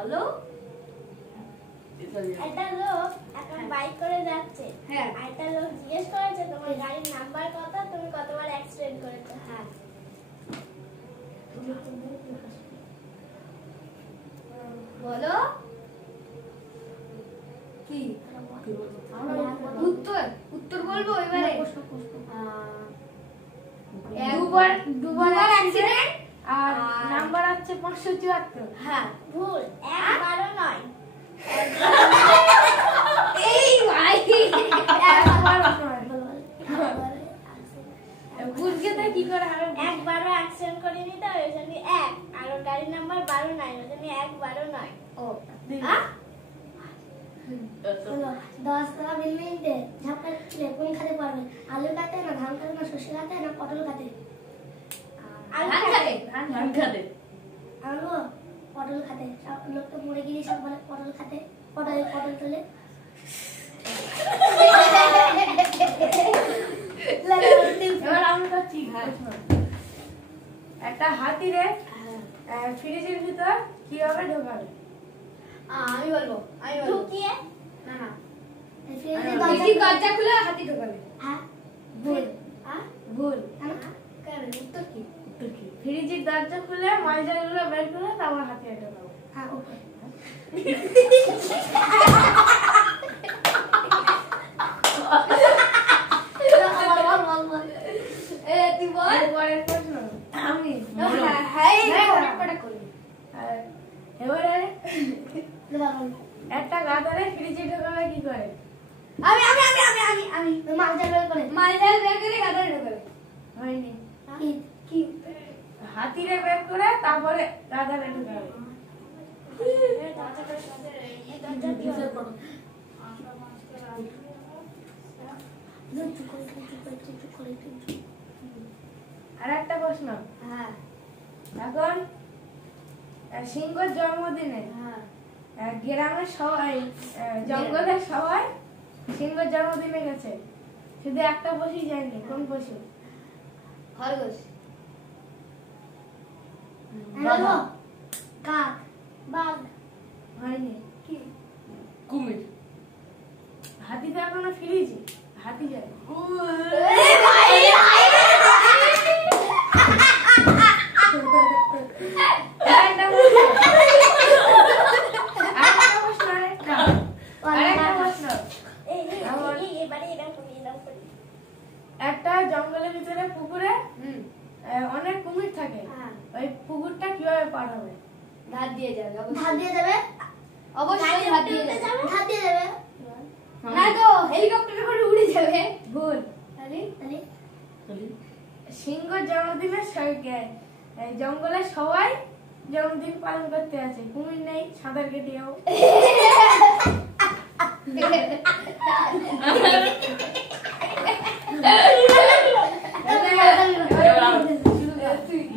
বলো। একটা লোক এখন বাইক করে যাচ্ছে, হ্যাঁ। একটা লোক জিজ্ঞেস করেছে তোমার গাড়ির নাম্বার কত, তুমি কতবার অ্যাক্সিডেন্ট করেছো? হ্যাঁ, বলো কি উত্তর। উত্তর বলবো এবারে। দুবার অ্যাক্সিডেন্ট আর নাম্বার হচ্ছে 574। হ্যাঁ, ভুল, একবারও নয়। এই ভাই বুঝতে কি করে হবে? একবারও অ্যাক্সিডেন্ট করিনি তো, ওই জন্য এক, আর ওর গাড়ির নাম্বার 12 নয়, ওই জন্য একবারও নয়। ও হ্যাঁ, 10 টাকা বিল্ডিং দে ঝাপটা কোন খাতে পারবে? আলু কাটে না ধান কাটে না শস্য কাটে না পটল কাটে? ধান খাতে। ধান খাতে। আলু পটল খাতে। সব লোক তো মরে গেলে সব বলে পটল খাতে, পটল তোলে। এবার আমি করছি। একটা হাতি রে ফ্রিজের ভিতর কিভাবে ঢোকাবে? আমি বলবো। ঢুকিয়ে? না না, ফ্রিজের দরজা খুলে হাতি ঢোকাবে। হ্যাঁ, ভুল। ভুল। কেন? উত্তর কি? ফ্রিজের দরজা খুলে ময়দাগুলো বের করে তারপর হাতি ঢোকাবো। হ্যাঁ ওকে। তুই বল। পরের প্রশ্ন আমি। এবারে একটা গাধারে ফ্রিজে ঢোকাবে কি করে? আমি মালটা বের করে মালজাল বের করে গাধারে ঢোকাবে। হয়নি। কি হাতিরে বের করে তারপরে গাধারে ঢোকাবে। আর একটা প্রশ্ন। হ্যাঁ এখন সিংহর জন্মদিনে গ্রামের সবাই জঙ্গলের সবাই সিংহর জন্মদিনে গেছে, শুধু একটা পশু যায়নি। কোন পশু? খরগোশ। হ্যালো কাক বাঘ হয়নি। কি কুমির। হাতি তো এখনো ফিরেছি, হাতি যায়। একটা জঙ্গলের ভিতরে পুকুরে অনেক কুমির থাকে, ওই পুকুরটা কিভাবে পার হবে? ধার দিয়ে যাবে। ধার দিয়ে যাবে, অবশ্যই ধার দিয়ে যাবে। ধার দিয়ে যাবে। না তো হেলিকপ্টারে করে উড়ে যাবে। ভুল। তাহলে সিংহর জন্মদিনে জঙ্গলের সবাই জন্মদিন পালন করতে আছে, কুমির নেই, সাঁতার কেটে যাবো।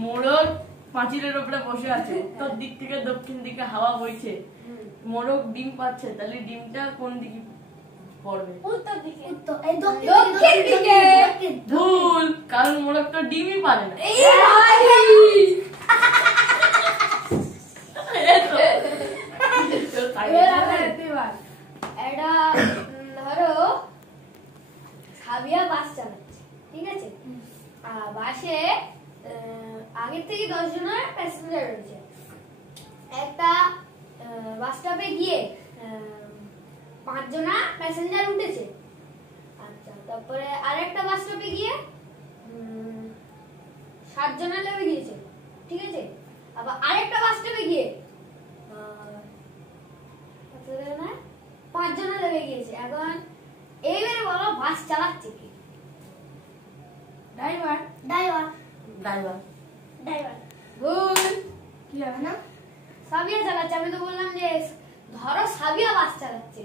মোরগ পাঁচিলের উপরে বসে আছে, তোর দিক থেকে দক্ষিণ দিকে হাওয়া বইছে, মোরগ ডিম পাচ্ছে, তাহলে ডিমটা কোন দিকে পড়বে? উত্তর দিকে। উত্তর এই দক্ষিণ দিকে। দক্ষিণ। ভুল, কারণ মোরগ তো ডিমই পারে না। এটা ধরো সাবিয়া বাস চালাচ্ছে, ঠিক আছে? বাসে আগের থেকে 10 জনের প্যাসেঞ্জার রয়েছে। একটা বাস স্টপে গিয়ে 5 জনা প্যাসেঞ্জার উঠেছে। আচ্ছা, তারপরে আরেকটা বাস স্টপে গিয়ে 7 জনা নেমে গিয়েছে, ঠিক আছে? আবার আরেকটা বাস স্টপে গিয়ে 5 জনা নেমে গিয়েছে। এখন এইবারে বলো বাস চালাচ্ছে কি? ড্রাইভার। Driver driver. ড্রাইভার। ভুল। কি হবে না? সাবিয়া চালাচ্ছে। আমি তো বললাম যে ধরো সাবিয়া বাস চালাচ্ছে।